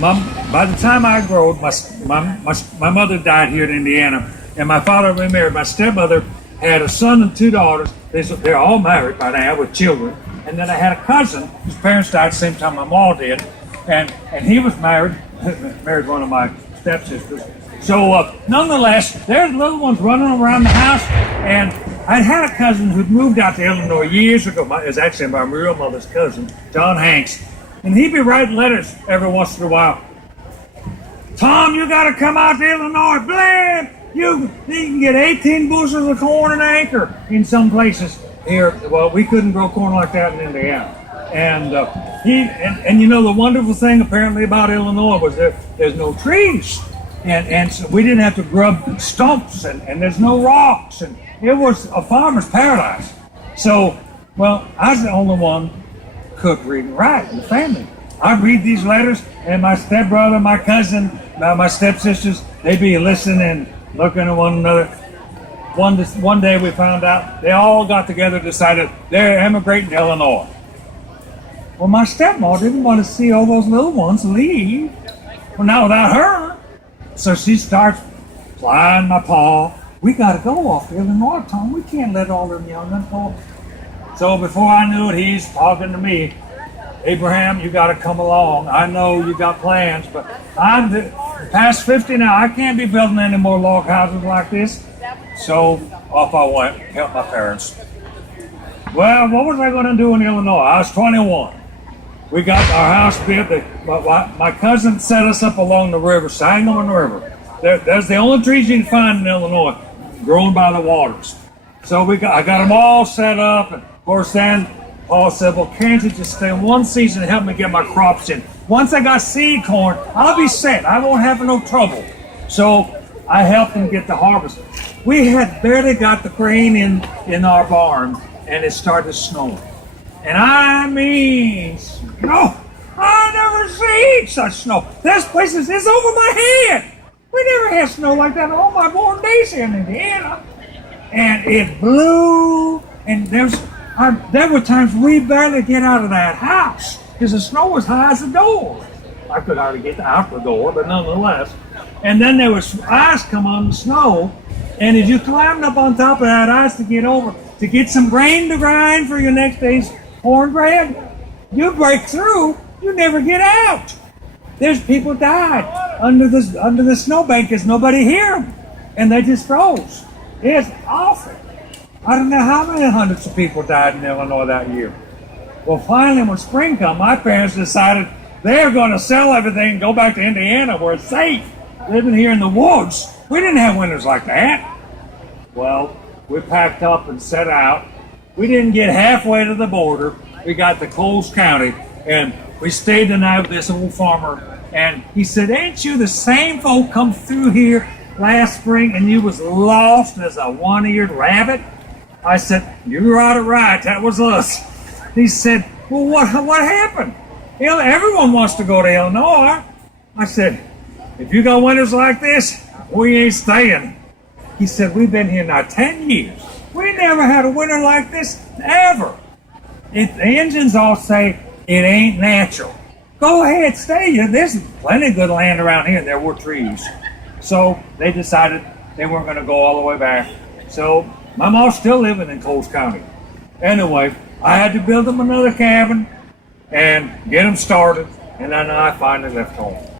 By the time I grew, my mother died here in Indiana, and my father remarried. My stepmother had a son and two daughters. They're all married by now with children. And then I had a cousin whose parents died at the same time my mom did, and he was married, married one of my stepsisters. So nonetheless, there's little ones running around the house, and I'd had a cousin who'd moved out to Illinois years ago. It was actually my real mother's cousin, John Hanks. And he'd be writing letters every once in a while. Tom, you got to come out to Illinois. Blam! You can get 18 bushels of corn an acre in some places here. Well, we couldn't grow corn like that in Indiana. And and you know, the wonderful thing apparently about Illinois was there's no trees. And so we didn't have to grub stumps, and there's no rocks. And it was a farmer's paradise. So, well, I was the only one could read and write in the family. I'd read these letters, and my stepbrother, my cousin, my stepsisters, they'd be listening and looking at one another. One day we found out they all got together and decided they're emigrating to Illinois. Well, my stepmom didn't want to see all those little ones leave. Well, not without her. So she starts flying my paw. We got to go off to Illinois, Tom. We can't let all them young ones go. So before I knew it, he's talking to me. Abraham, you got to come along. I know you got plans, but I'm past 50 now. I can't be building any more log houses like this. So off I went, help my parents. Well, what was I going to do in Illinois? I was 21. We got our house built. My cousin set us up along the river, Sangamon River. That's the only trees you can find in Illinois, grown by the waters. So I got them all set up, and of course then Paul said, well, can't you just stay one season and help me get my crops in? Once I got seed corn, I'll be set. I won't have no trouble. So I helped him get the harvest. We had barely got the grain in our barn, and it started snowing. And I mean, snow. I never seen such snow. This place is over my head. We never had snow like that in all my born days here in Indiana. And it blew, and there were times we barely get out of that house because the snow was high as the door. I could hardly get out the door, but nonetheless. And then there was ice come on the snow, and as you climbed up on top of that ice to get some grain to grind for your next day's cornbread, you break through, you never get out. There's people died under the snowbank because nobody hear them, and they just froze. It's awful. I don't know how many hundreds of people died in Illinois that year. Well, finally, when spring come, my parents decided they're going to sell everything and go back to Indiana where it's safe. Living here in the woods, we didn't have winters like that. Well, we packed up and set out. We didn't get halfway to the border. We got to Coles County, and we stayed the night with this old farmer. And he said, ain't you the same folk come through here last spring and you was lost as a one-eared rabbit? I said, you got it right, that was us. He said, well, what happened? Everyone wants to go to Illinois. I said, if you got winters like this, we ain't staying. He said, we've been here now 10 years. We never had a winter like this, ever. The Indians all say it ain't natural. Go ahead, stay. There's plenty of good land around here. There were trees. So they decided they weren't going to go all the way back. So my mom's still living in Coles County. Anyway, I had to build them another cabin and get them started, and then I finally left home.